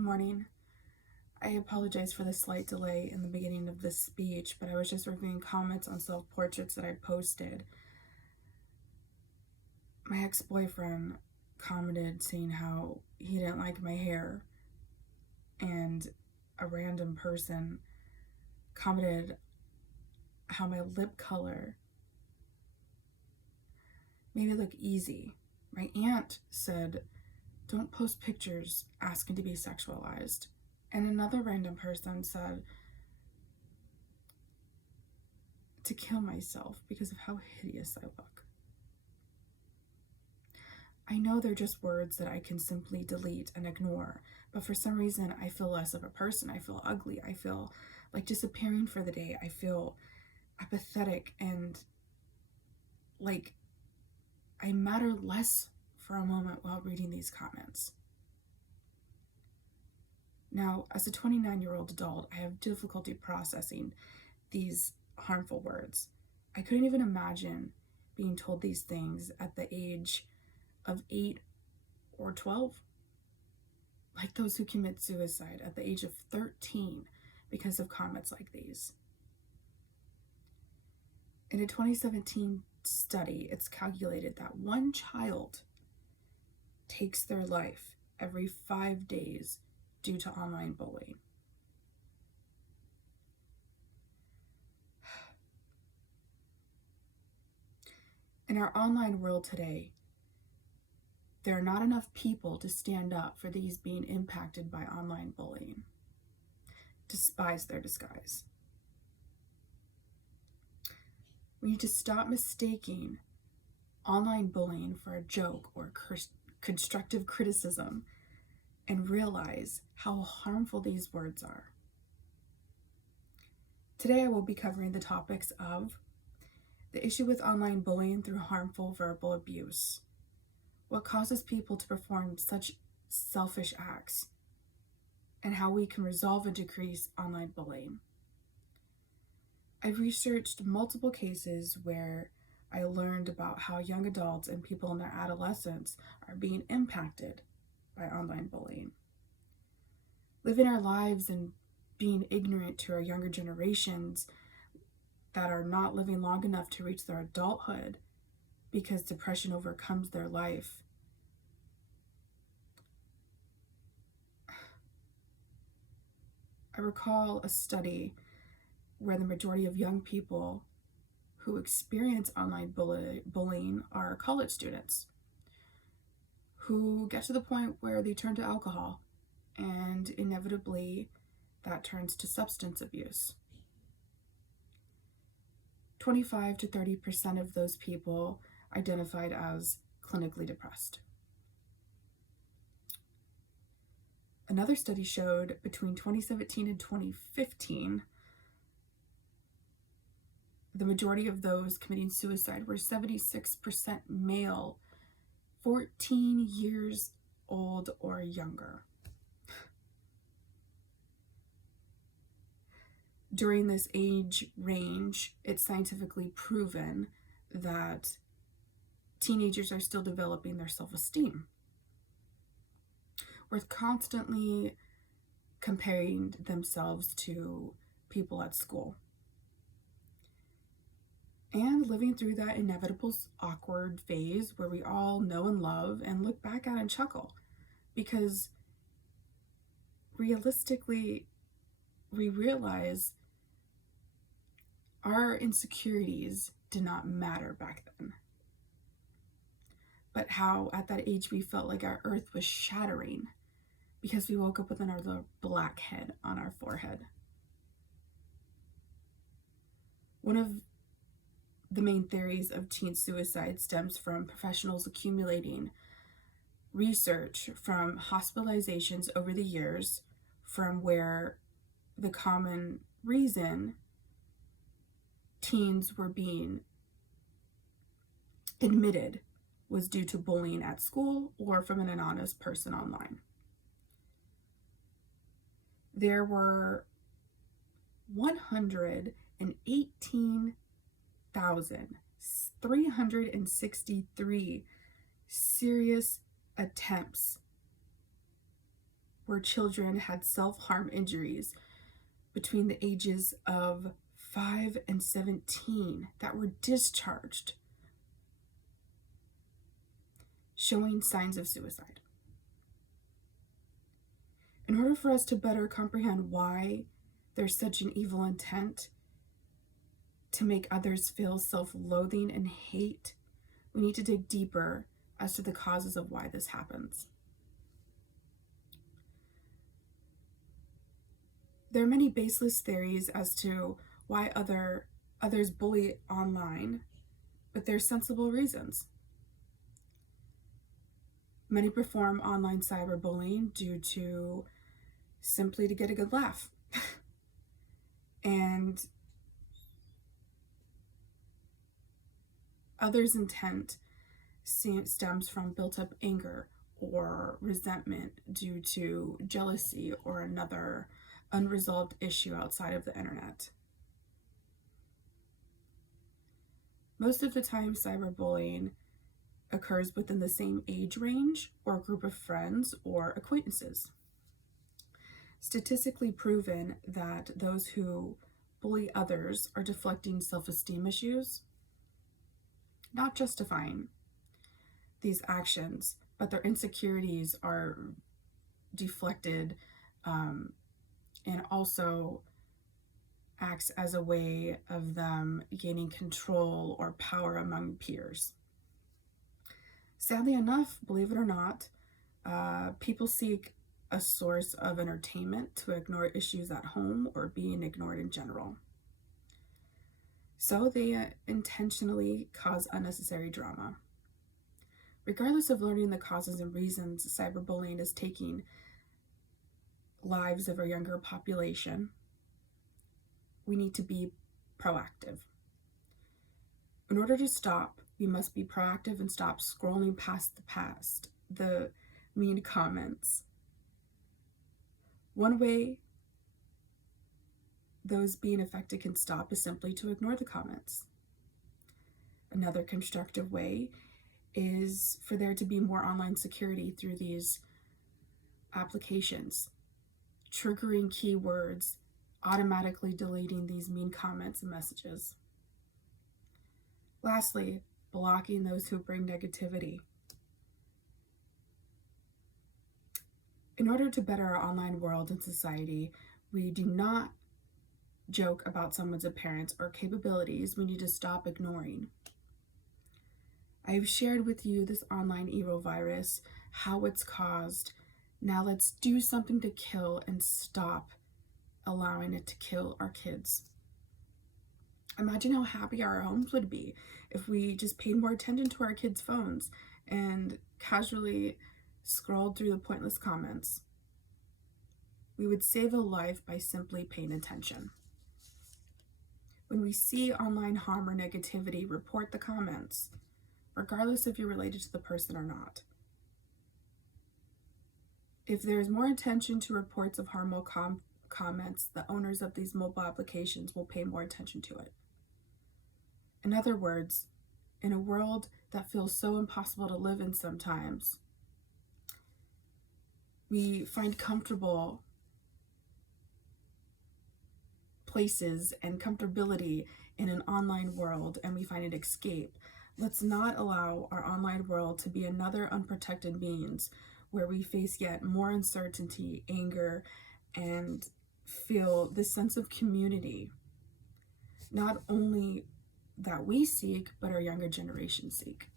morning. I apologize for the slight delay in the beginning of this speech, but I was just reviewing comments on self-portraits that I posted. My ex-boyfriend commented saying how he didn't like my hair, and a random person commented how my lip color made me look easy. My aunt said, "Don't post pictures asking to be sexualized." And another random person said to kill myself because of how hideous I look. I know they're just words that I can simply delete and ignore, but for some reason I feel less of a person. I feel ugly. I feel like disappearing for the day. I feel apathetic and like I matter less for a moment while reading these comments. Now, as a 29-year-old adult, I have difficulty processing these harmful words. I couldn't even imagine being told these things at the age of 8 or 12. Like those who commit suicide at the age of 13 because of comments like these. In a 2017 study, it's calculated that one child takes their life every 5 days due to online bullying. In our online world today, there are not enough people to stand up for these being impacted by online bullying. Despise their disguise. We need to stop mistaking online bullying for a joke or constructive criticism and realize how harmful these words are. Today I will be covering the topics of the issue with online bullying through harmful verbal abuse, what causes people to perform such selfish acts, and how we can resolve and decrease online bullying. I've researched multiple cases where I learned about how young adults and people in their adolescence are being impacted by online bullying. Living our lives and being ignorant to our younger generations that are not living long enough to reach their adulthood because depression overcomes their life. I recall a study where the majority of young people who experience online bullying are college students who get to the point where they turn to alcohol, and inevitably that turns to substance abuse. 25 to 30% of those people identified as clinically depressed. Another study showed between 2017 and 2015, the majority of those committing suicide were 76% male, 14 years old or younger. During this age range, it's scientifically proven that teenagers are still developing their self-esteem. We're constantly comparing themselves to people at school and living through that inevitable awkward phase where we all know and love and look back at and chuckle because realistically we realize our insecurities did not matter back then, but how at that age we felt like our earth was shattering because we woke up with another blackhead on our forehead. One of the main theories of teen suicide stems from professionals accumulating research from hospitalizations over the years, from where the common reason teens were being admitted was due to bullying at school or from an anonymous person online. There were 118,363 serious attempts where children had self-harm injuries between the ages of 5 and 17 that were discharged, showing signs of suicide. In order for us to better comprehend why there's such an evil intent to make others feel self-loathing and hate, we need to dig deeper as to the causes of why this happens. There are many baseless theories as to why others bully online, but there's sensible reasons. Many perform online cyberbullying due to simply to get a good laugh. And others' intent stems from built-up anger or resentment due to jealousy or another unresolved issue outside of the internet. Most of the time, cyberbullying occurs within the same age range or group of friends or acquaintances. Statistically proven that those who bully others are deflecting self-esteem issues, not justifying these actions, but their insecurities are deflected, and also acts as a way of them gaining control or power among peers. Sadly enough, believe it or not, people seek a source of entertainment to ignore issues at home or being ignored in general. So they intentionally cause unnecessary drama. Regardless of learning the causes and reasons cyberbullying is taking lives of our younger population, we need to be proactive. In order to stop, we must be proactive and stop scrolling past the mean comments. One way those being affected can stop is simply to ignore the comments. Another constructive way is for there to be more online security through these applications, triggering keywords, automatically deleting these mean comments and messages. Lastly, blocking those who bring negativity. In order to better our online world and society, we do not joke about someone's appearance or capabilities. We need to stop ignoring. I have shared with you this online evil virus, how it's caused. Now let's do something to kill and stop allowing it to kill our kids. Imagine how happy our homes would be if we just paid more attention to our kids' phones and casually scrolled through the pointless comments. We would save a life by simply paying attention. When we see online harm or negativity, report the comments, regardless if you're related to the person or not. If there is more attention to reports of harmful comments, the owners of these mobile applications will pay more attention to it. In other words, in a world that feels so impossible to live in sometimes, we find comfortable places and comfortability in an online world, and we find an escape. Let's not allow our online world to be another unprotected means where we face yet more uncertainty, anger, and feel this sense of community, not only that we seek, but our younger generation seek.